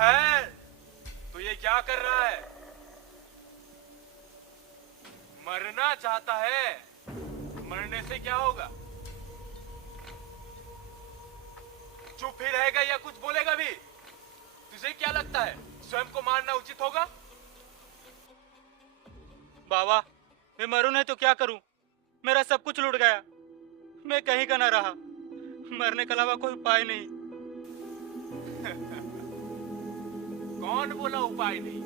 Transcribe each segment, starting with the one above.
ठहर, तो ये क्या कर रहा है? मरना चाहता है? मरने से क्या होगा? चुप ही रहेगा या कुछ बोलेगा भी? तुझे क्या लगता है स्वयं को मारना उचित होगा? बाबा, मैं मरूं नहीं तो क्या करूं? मेरा सब कुछ लूट गया। मैं कहीं का ना रहा। मरने के अलावा कोई उपाय नहीं। कौन बोला उपाय नहीं?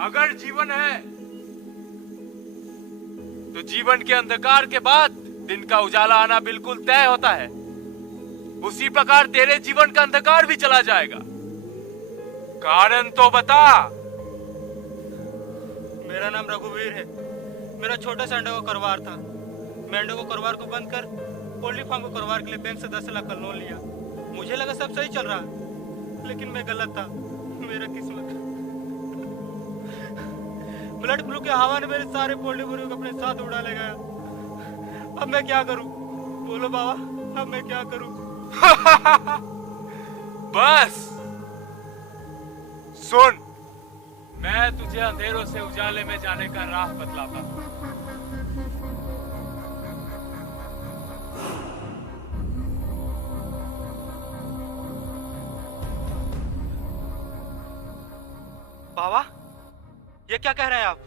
अगर जीवन है तो जीवन के अंधकार के बाद दिन का उजाला आना बिल्कुल तय होता है। उसी प्रकार तेरे जीवन का अंधकार भी चला जाएगा। कारण तो बता। मेरा नाम रघुवीर है। मेरा छोटा सा अंडे को कारोबार था। मैं अंडे को कारोबार को बंद कर पोल्ट्री फार्म को कारोबार के लिए बैंक से 10 लाख का लोन लिया। मुझे लगा सब सही चल रहा है, लेकिन मैं गलत था। मेरा किस्मत, ब्लड फ्लू के हवा ने मेरे सारे पोल्ट्री मुर्गियों को अपने साथ उड़ा ले गया। अब मैं क्या करूं? बोलो बाबा, अब मैं क्या करूं? बस सुन, मैं तुझे अंधेरों से उजाले में जाने का राह बतलाता हूं। बाबा, ये क्या कह रहे हैं आप?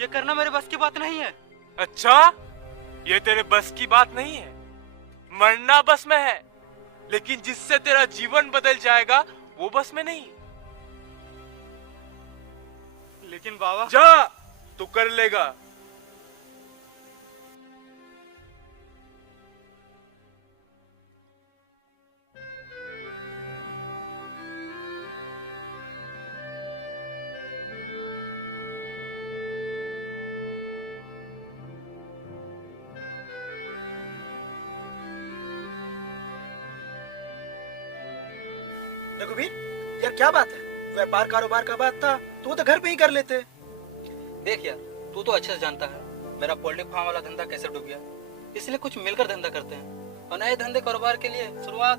ये करना मेरे बस की बात नहीं है। अच्छा, ये तेरे बस की बात नहीं है? मरना बस में है, लेकिन जिससे तेरा जीवन बदल जाएगा वो बस में नहीं। लेकिन बाबा, जा, तू कर लेगा। रघुवीर, यार क्या बात है? व्यापार कारोबार का बात था तो घर पे ही कर लेते। देख यार, तू तो अच्छे से जानता है मेरा पोल्ट्री फार्म वाला धंधा कैसे डूब गया। इसलिए कुछ मिलकर धंधा करते हैं, और नए धंधे कारोबार के लिए शुरुआत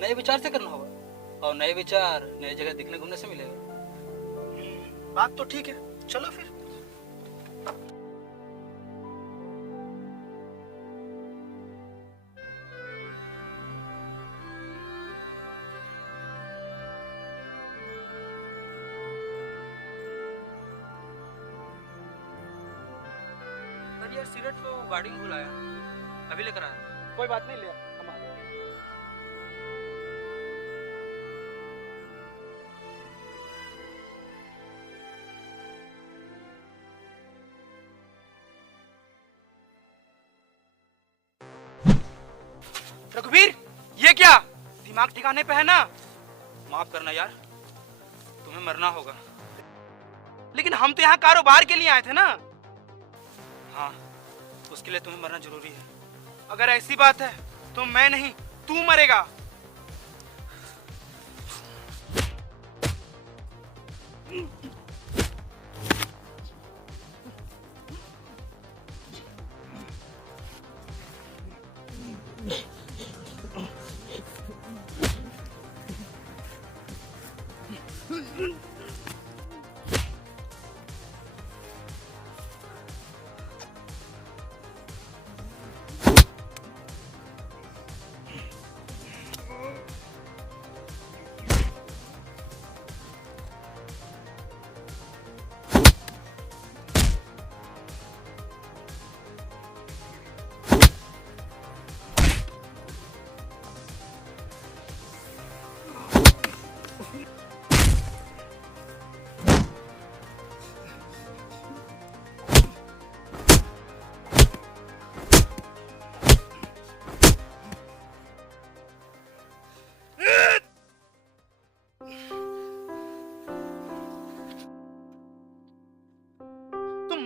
नए विचार से करना होगा, और नए विचार नई जगह दिखने घूमने से मिलेगा। बात तो ठीक है, चलो फिर। यार सिगरेट तो गाड़ी में भुलाया, अभी लेकर आया। कोई बात नहीं, ले हम आ गए। रघुवीर, ये क्या? दिमाग ठिकाने पे है ना? माफ करना यार, तुम्हें मरना होगा। लेकिन हम तो यहाँ कारोबार के लिए आए थे ना। हाँ, उसके लिए तुम्हें मरना जरूरी है। अगर ऐसी बात है तो मैं नहीं, तू मरेगा।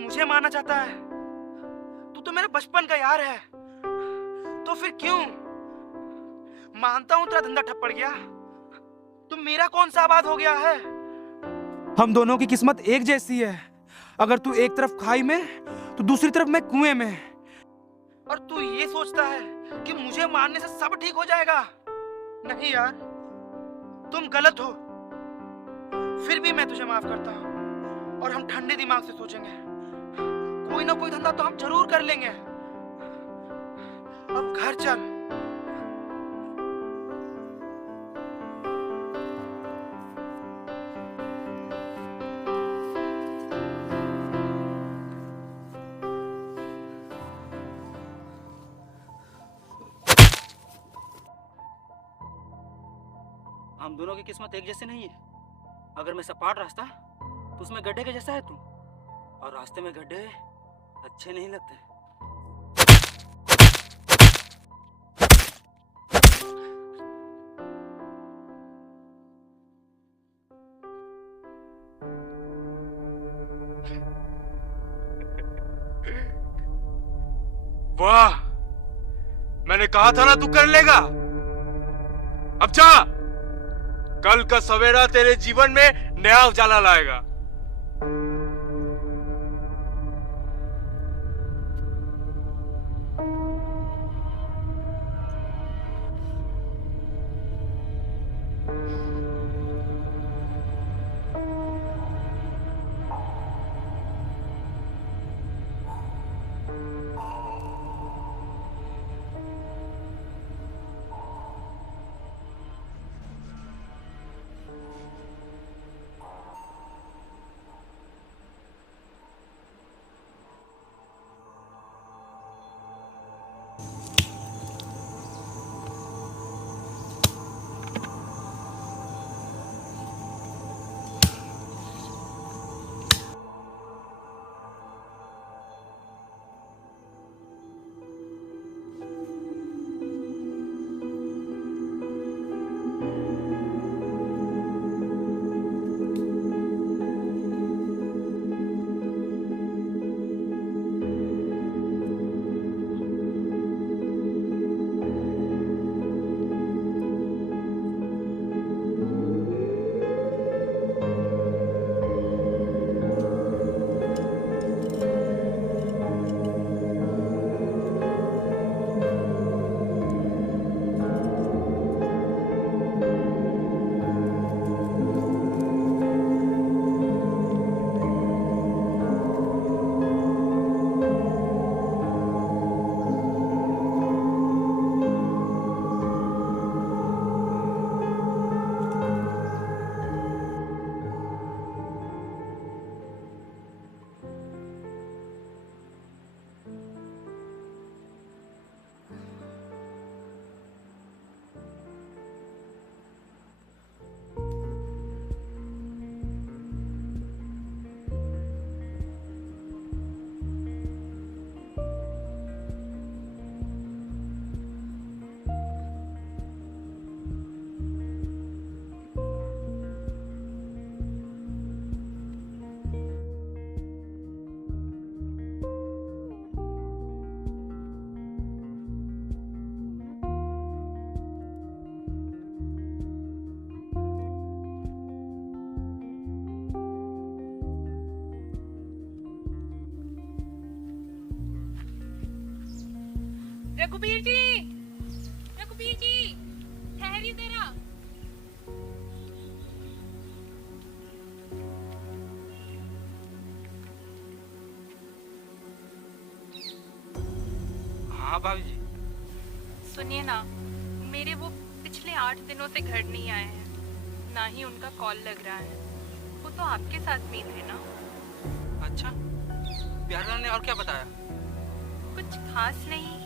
मुझे मारना चाहता है? तू तो मेरे बचपन का यार है, तो फिर क्यों? मानता हूं तेरा धंधा ठप पड़ गया, तो मेरा कौन सा आबाद हो गया है? हम दोनों की किस्मत एक जैसी है। अगर तू एक तरफ खाई में तो दूसरी तरफ मैं कुएं में। और तू ये सोचता है कि मुझे मारने से सब ठीक हो जाएगा? नहीं यार, तुम गलत हो। फिर भी मैं तुझे माफ करता हूँ और हम ठंडे दिमाग से सोचेंगे। कोई ना कोई धंधा तो हम जरूर कर लेंगे। अब घर चल। हम दोनों की किस्मत एक जैसे नहीं है। अगर मैं सपाट रास्ता तो उसमें गड्ढे के जैसा है तू, और रास्ते में गड्ढे अच्छे नहीं लगते। वाह, मैंने कहा था ना तू कर लेगा। अब जा, कल का सवेरा तेरे जीवन में नया उजाला लाएगा। रघुबीर जी, रघुबीर जी, ठहरिए जरा। हाँ भाभी जी। सुनिए ना, मेरे वो पिछले 8 दिनों से घर नहीं आए हैं, ना ही उनका कॉल लग रहा है। वो तो आपके साथ में थे ना? अच्छा, प्यारलाल ने और क्या बताया? कुछ खास नहीं,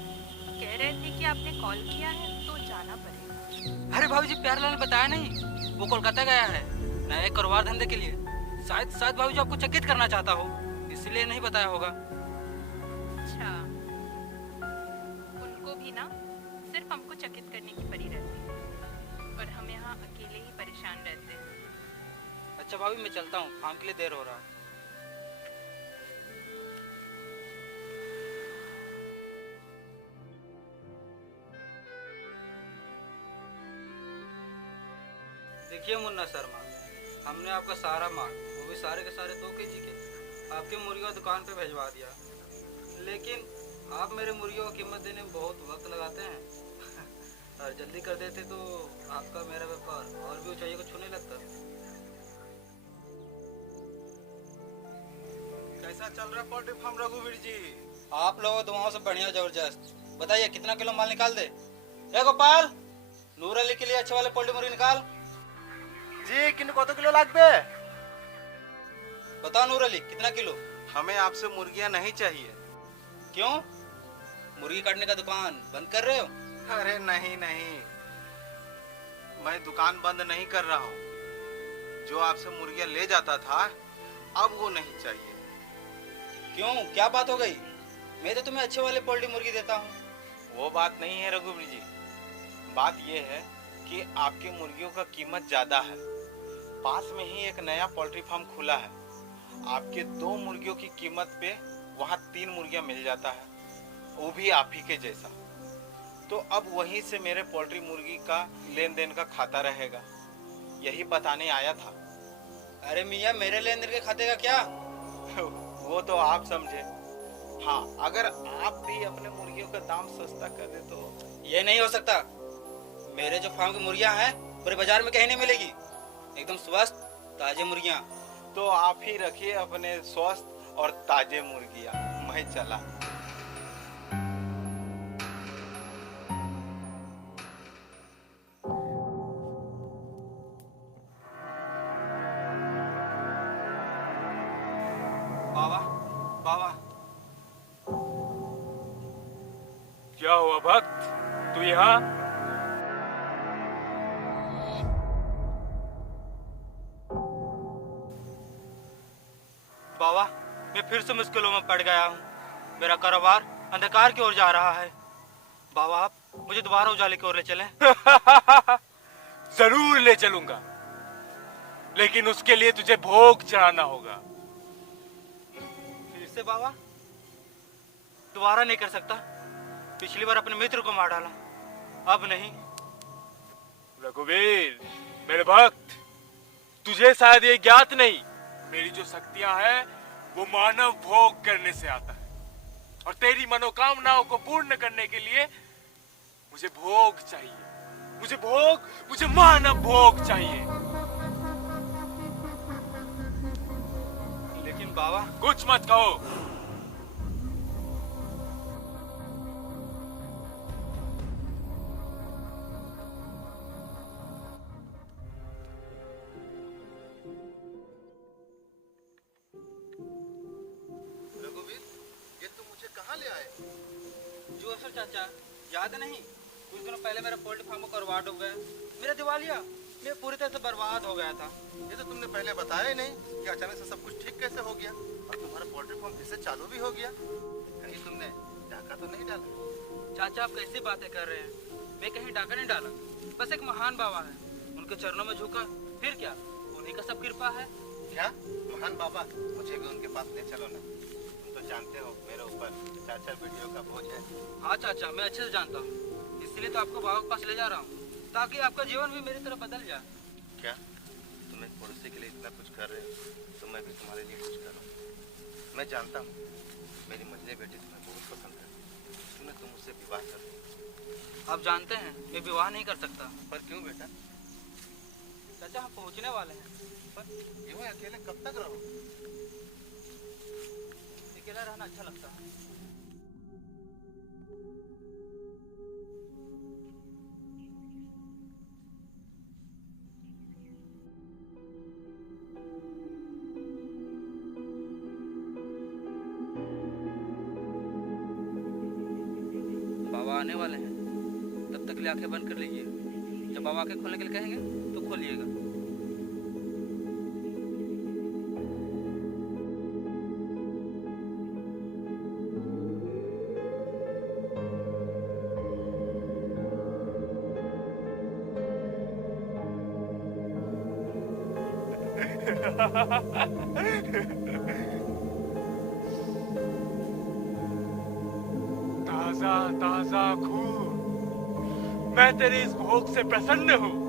कह रहे थे कि आपने कॉल किया है तो जाना पड़ेगा। अरे भाभी जी, प्यारलाल ने बताया नहीं, वो कोलकाता गया है नए कारोबार धंधे के लिए। शायद भाभी जी आपको चकित करना चाहता हो, इसलिए नहीं बताया होगा। अच्छा, उनको भी ना सिर्फ हमको चकित करने की पड़ी रहती है, और हम यहाँ अकेले ही परेशान रहते हैं। अच्छा भाभी, मैं चलता हूँ, काम के लिए देर हो रहा है। देखिए मुन्ना शर्मा, हमने आपका सारा माल, वो भी सारे के सारे 2 केजी के, आपके मुर्गियों दुकान पे भिजवा दिया। लेकिन आप मेरे मुर्गियों की कीमत देने में बहुत वक्त लगाते हैं और जल्दी कर देते तो आपका मेरा व्यापार और भी ऊंचाइयों को छूने लगता। कैसा चल रहा है पोल्ट्री फार्म रघुवीर जी? आप लोगों दुआओं से बढ़िया जबरदस्त। बताइए कितना किलो माल निकाल दे? ए गोपाल, नूर अली के लिए अच्छे वाले पोल्ट्री मुर्गी निकाल। जी किन कत किलो लागबे? बताओ नूर अली कितना किलो? हमें आपसे मुर्गियां नहीं चाहिए। क्यों? मुर्गी काटने का दुकान बंद कर रहे हो? अरे नहीं नहीं, मैं दुकान बंद नहीं कर रहा हूँ। जो आपसे मुर्गियां ले जाता था अब वो नहीं चाहिए। क्यों, क्या बात हो गई? मैं तो तुम्हें अच्छे वाले पोल्ट्री मुर्गी देता हूँ। वो बात नहीं है रघुवीर जी, बात ये है कि आपके मुर्गियों का कीमत ज्यादा है। पास में ही एक नया पोल्ट्री फार्म खुला है, आपके 2 मुर्गियों की कीमत पे वहाँ 3 मुर्गियां मिल जाता है, वो भी आप ही के जैसा। तो अब वहीं से मेरे पोल्ट्री मुर्गी का लेन देन का खाता रहेगा, यही बताने आया था। अरे मियाँ, मेरे लेन देन के खाते का क्या? वो तो आप समझे। हाँ, अगर आप भी अपने मुर्गियों का दाम सस्ता कर दे तो। ये नहीं हो सकता। मेरे जो फार्म की मुर्गियां हैं पूरे बाजार में कहीं नहीं मिलेगी। एकदम स्वस्थ ताजे मुर्गियां। तो आप ही रखिए अपने स्वस्थ और ताजे मुर्गियां, मैं चला। बाबा, बाबा, क्या हुआ भक्त, तू यहाँ? बाबा, मैं फिर से मुश्किलों में पड़ गया हूँ। मेरा कारोबार अंधकार की ओर जा रहा है। बाबा, आप मुझे दोबारा उजाले की ओर ले चलें। जरूर ले चलूंगा, लेकिन उसके लिए तुझे भोग चढ़ाना होगा। फिर से बाबा? दोबारा नहीं कर सकता। पिछली बार अपने मित्र को मार डाला, अब नहीं। रघुवीर मेरे भक्त, तुझे शायद ये ज्ञात नहीं, मेरी जो शक्तियां हैं वो मानव भोग करने से आता है, और तेरी मनोकामनाओं को पूर्ण करने के लिए मुझे भोग चाहिए। मुझे मानव भोग चाहिए। लेकिन बाबा, कुछ मत कहो। जो अफसर चाचा, याद नहीं? कुछ दिनों पहले मेरा पोल्ट्री फार्म का कारोबार डूब गया। मेरा दिवालिया, मैं पूरी तरह से बर्बाद हो गया था। ये तो तुमने पहले बताया ही नहीं कि अचानक से सब कुछ ठीक कैसे हो गया और तुम्हारा पोल्ट्री फार्म फिर से चालू भी हो गया। कहीं तुमने डाका तो नहीं डाला? चाचा, आप कैसी बातें कर रहे हैं? मैं कहीं डाका नहीं डाला। बस एक महान बाबा है, उनके चरणों में झुका, फिर क्या? उन्हीं का सब कृपा है। क्या महान बाबा? मुझे भी उनके पास ले चलो ना। तुम तो जानते हो मेरे ऊपर चाचा वीडियो का बोझ है। हाँ चाचा, मैं अच्छे से जानता हूँ, इसलिए तो आपको बाबा के पास ले जा रहा हूँ, ताकि आपका जीवन भी मेरी तरह बदल जाए। क्या तुम एक पड़ोसी के लिए इतना कुछ कर रहे हो, तो मैं भी तुम्हारे लिए कुछ करूँ। मैं जानता हूँ मेरी मंझली बेटी तुम्हें बहुत पसंद है, इसलिए तुम उससे विवाह कर दो। आप जानते हैं मैं विवाह नहीं कर सकता। पर क्यों बेटा? चाचा, हम पहुँचने वाले हैं। पर यूं अकेले कब तक रहो? अकेला रहना अच्छा लगता है। बाबा आने वाले हैं, तब तक के लिए आंखें बंद कर लीजिए। जब बाबा आंखें खोलने के लिए कहेंगे तो खोलिएगा। ताजा ताजा खून, मैं तेरे इस भोग से प्रसन्न हूँ।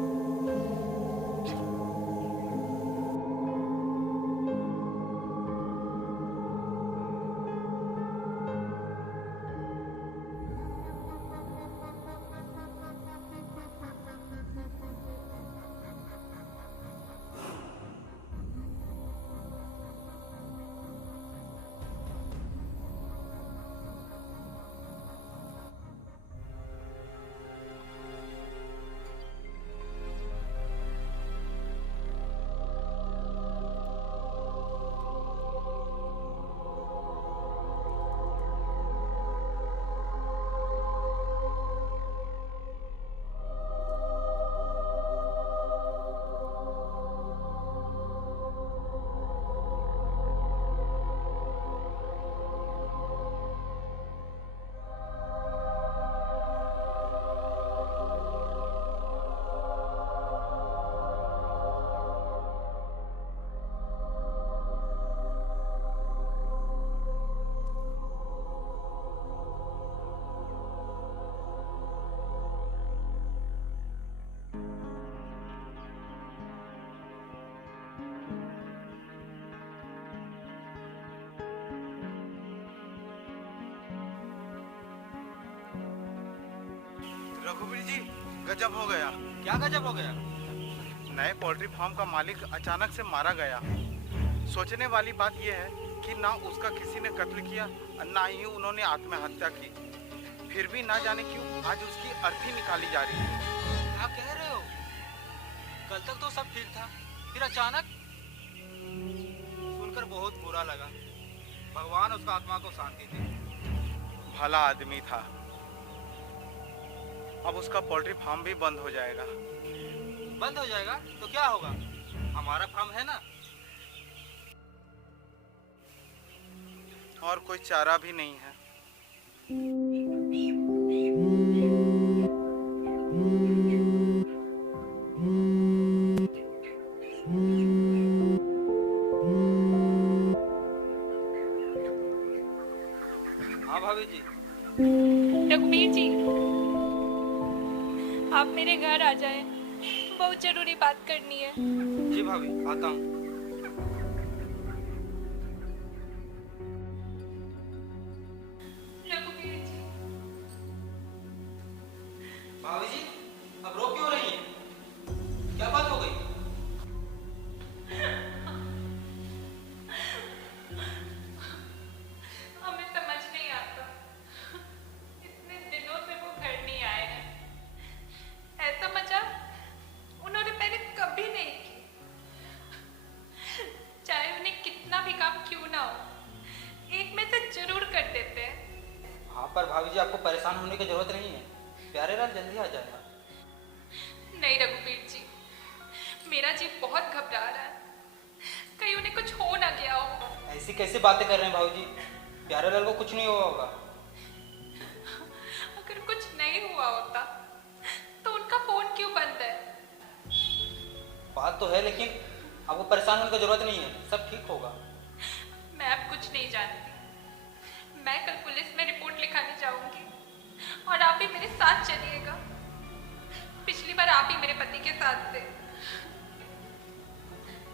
रघुवीर जी, गजब हो गया। क्या गजब हो गया? नए पोल्ट्री फार्म का मालिक अचानक से मारा गया। सोचने वाली बात यह है कि ना उसका किसी ने कत्ल किया, ना ही उन्होंने आत्महत्या की। फिर भी ना जाने क्यों आज उसकी अर्थी निकाली जा रही है। क्या कह रहे हो? कल तक तो सब ठीक था, फिर अचानक? सुनकर बहुत बुरा लगा। भगवान उसका आत्मा को शांति दे। भला आदमी था। अब उसका पोल्ट्री फार्म भी बंद हो जाएगा। बंद हो जाएगा तो क्या होगा? हमारा फार्म है ना। और कोई चारा भी नहीं है। हाँ भाभी जी। रघुवीर जी, आप मेरे घर आ जाएं, बहुत जरूरी बात करनी है। जी भाभी, आता हूँ। रघुवीर जी, भाभी जी, अब रो क्यों रही हैं? क्या बात हो गई? हमें समझ नहीं आता, इतने दिनों से वो घर नहीं आए हैं। ऐसा मजाक उन्होंने पहले कभी नहीं की। चाहे उन्हें कितना भी काम क्यों ना हो, एक में से जरूर कर देते हैं। हाँ, पर भाभी जी आपको परेशान होने की जरूरत नहीं है। प्यारे लाल जल्दी आ जाएगा। नहीं रघुवीर जी, मेरा जी बहुत घबरा रहा है, कहीं उन्हें कुछ हो ना गया हो। ऐसी कैसी बातें कर रहे हैं भाभी जी? प्यारे लाल को कुछ नहीं हुआ होगा। अगर कुछ नहीं हुआ होता तो उनका फोन क्यों बंद है? बात तो है, लेकिन आपको परेशान होने की जरूरत नहीं है, सब ठीक होगा। मैं अब कुछ नहीं जानती। मैं कल पुलिस में रिपोर्ट लिखाने जाऊंगी और आप भी मेरे साथ चलिएगा। पिछली बार आप ही मेरे पति के साथ थे।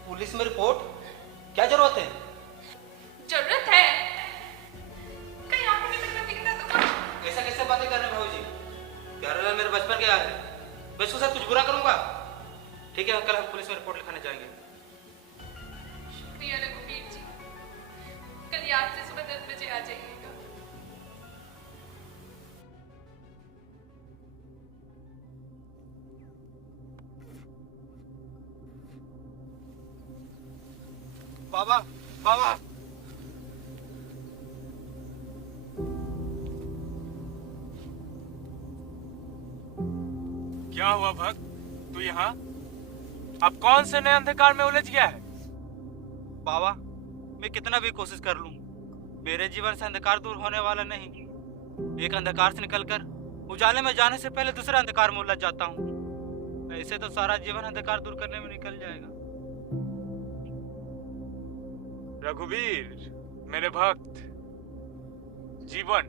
पुलिस में रिपोर्ट? क्या जरूरत है? जरूरत है? कहीं आप मेरे पति के साथ तो कुछ। ऐसा कैसे बातें कर रहे हैं भाभी जी? प्यारे लाल मेरे बचपन के यार है, मैं उसके साथ कुछ बुरा करूंगा? ठीक है, कल हम पुलिस में रिपोर्ट लिखाने जाएंगे। शुक्रिया रघुवीर जी, कल याद से सुबह 10 बजे आ जाइएगा। बाबा, बाबा, क्या हुआ भक्त, तू यहाँ? अब कौन से नए अंधकार में उलझ गया है? बाबा, मैं कितना भी कोशिश कर लूं, मेरे जीवन से अंधकार दूर होने वाला नहीं। एक अंधकार से निकलकर उजाले में जाने से पहले दूसरे अंधकार में उलझ जाता हूँ। ऐसे तो सारा जीवन अंधकार दूर करने में निकल जाएगा। रघुवीर, मेरे भक्त, जीवन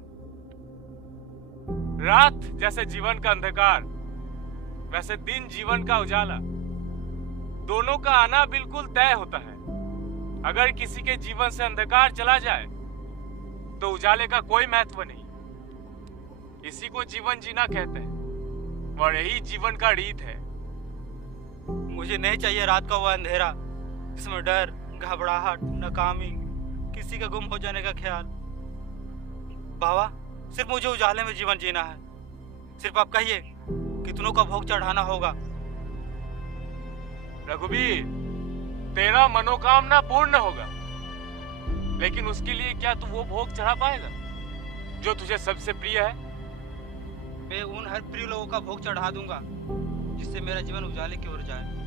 रात जैसे जीवन का अंधकार, वैसे दिन जीवन का उजाला, दोनों का आना बिल्कुल तय होता है। अगर किसी के जीवन से अंधकार चला जाए तो उजाले का कोई महत्व नहीं। इसी को जीवन जीना कहते हैं और यही जीवन का रीत है। मुझे नहीं चाहिए रात का वो अंधेरा जिसमें डर, घबराहट, नाकामी, किसी का गुम हो जाने का ख्याल। बाबा, सिर्फ मुझे उजाले में जीवन जीना है। सिर्फ आप कहिए, कितनों का भोग चढ़ाना होगा। रघुवीर, तेरा मनोकामना पूर्ण होगा, लेकिन उसके लिए क्या तू वो भोग चढ़ा पाएगा जो तुझे सबसे प्रिय है? मैं उन हर प्रिय लोगों का भोग चढ़ा दूंगा जिससे मेरा जीवन उजाले की ओर जाए।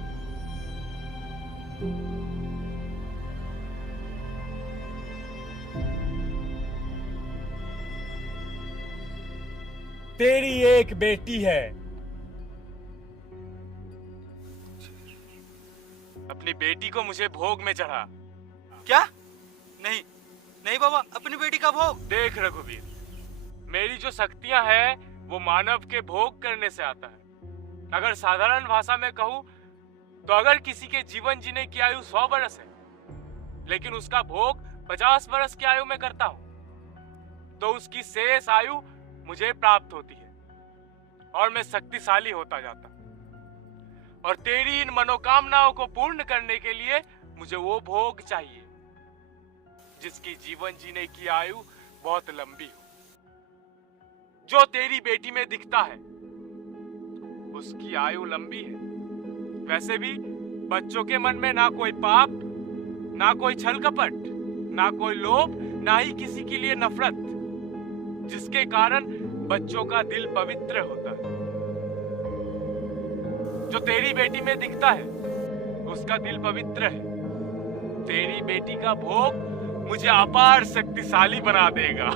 तेरी एक बेटी है, अपनी बेटी को मुझे भोग में चढ़ा। क्या? नहीं, नहीं बाबा, अपनी बेटी का भोग। देख रघुवीर, मेरी जो शक्तियां हैं वो मानव के भोग करने से आता है। अगर साधारण भाषा में कहूं तो अगर किसी के जीवन जीने की आयु 100 वर्ष है, लेकिन उसका भोग 50 वर्ष की आयु में करता हूं, तो उसकी शेष आयु मुझे प्राप्त होती है। और मैं शक्तिशाली होता जाता। और तेरी इन मनोकामनाओं को पूर्ण करने के लिए मुझे वो भोग चाहिए जिसकी जीवन जीने की आयु बहुत लंबी हो। जो तेरी बेटी में दिखता है उसकी आयु लंबी है। वैसे भी बच्चों के मन में ना कोई पाप, ना कोई छल कपट, ना कोई लोभ, ना ही किसी के लिए नफरत, जिसके कारण बच्चों का दिल पवित्र होता है। जो तेरी बेटी में दिखता है उसका दिल पवित्र है। तेरी बेटी का भोग मुझे अपार शक्तिशाली बना देगा।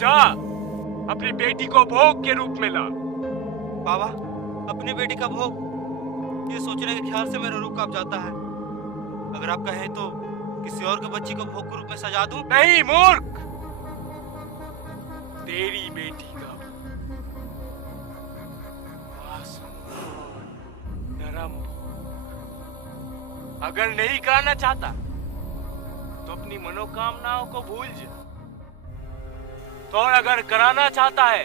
जा अपनी बेटी को भोग के रूप में ला। बाबा, अपनी बेटी का भोग, ये सोचने के ख्याल से मेरा रूह कांप जाता है। अगर आप कहें तो किसी और के बच्ची को भोग के रूप में सजा दूं? नहीं मूर्ख, तेरी बेटी का नरम भोग अगर नहीं कराना चाहता तो अपनी मनोकामनाओं को भूल जा। तो और अगर कराना चाहता है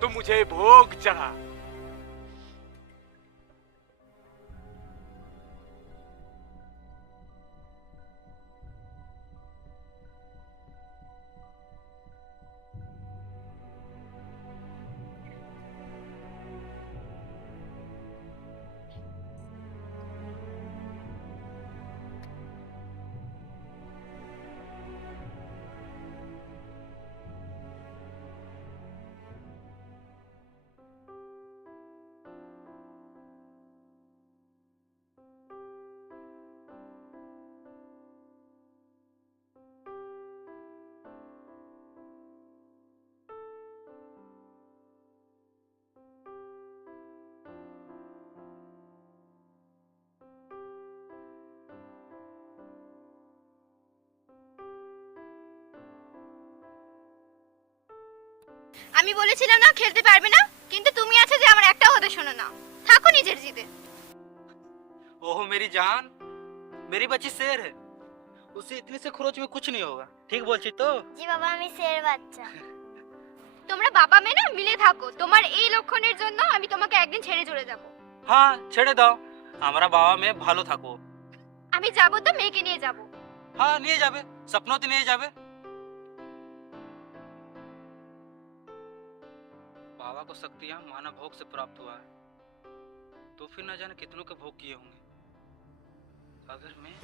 तो मुझे भोग चढ़ा। আমি বলেছিলাম না খেলতে পারবে না, কিন্তু তুমি আছে যে আমার একটা কথা শোনো না। থাকো নিজের জিদে। ओह मेरी जान, मेरी बच्ची शेर है, उसे इतने से खरोच में कुछ नहीं होगा। ठीक बोलছি তো? জি বাবা, আমি শের বাচ্চা। তোমরা বাবা মেয়ে না মিলে থাকো। তোমার এই লক্ষণের জন্য আমি তোমাকে একদিন ছেড়ে চলে যাব। हाँ ছেড়ে দাও, আমরা বাবা মেয়ে ভালো থাকবো। আমি যাব তো মেয়েকে নিয়ে যাব। हाँ নিয়ে যাবে, স্বপ্নতে নিয়ে যাবে। बाबा को शक्तियां मानव भोग से प्राप्त हुआ है, तो फिर न जाने कितनों के भोग किए होंगे। अगर मैं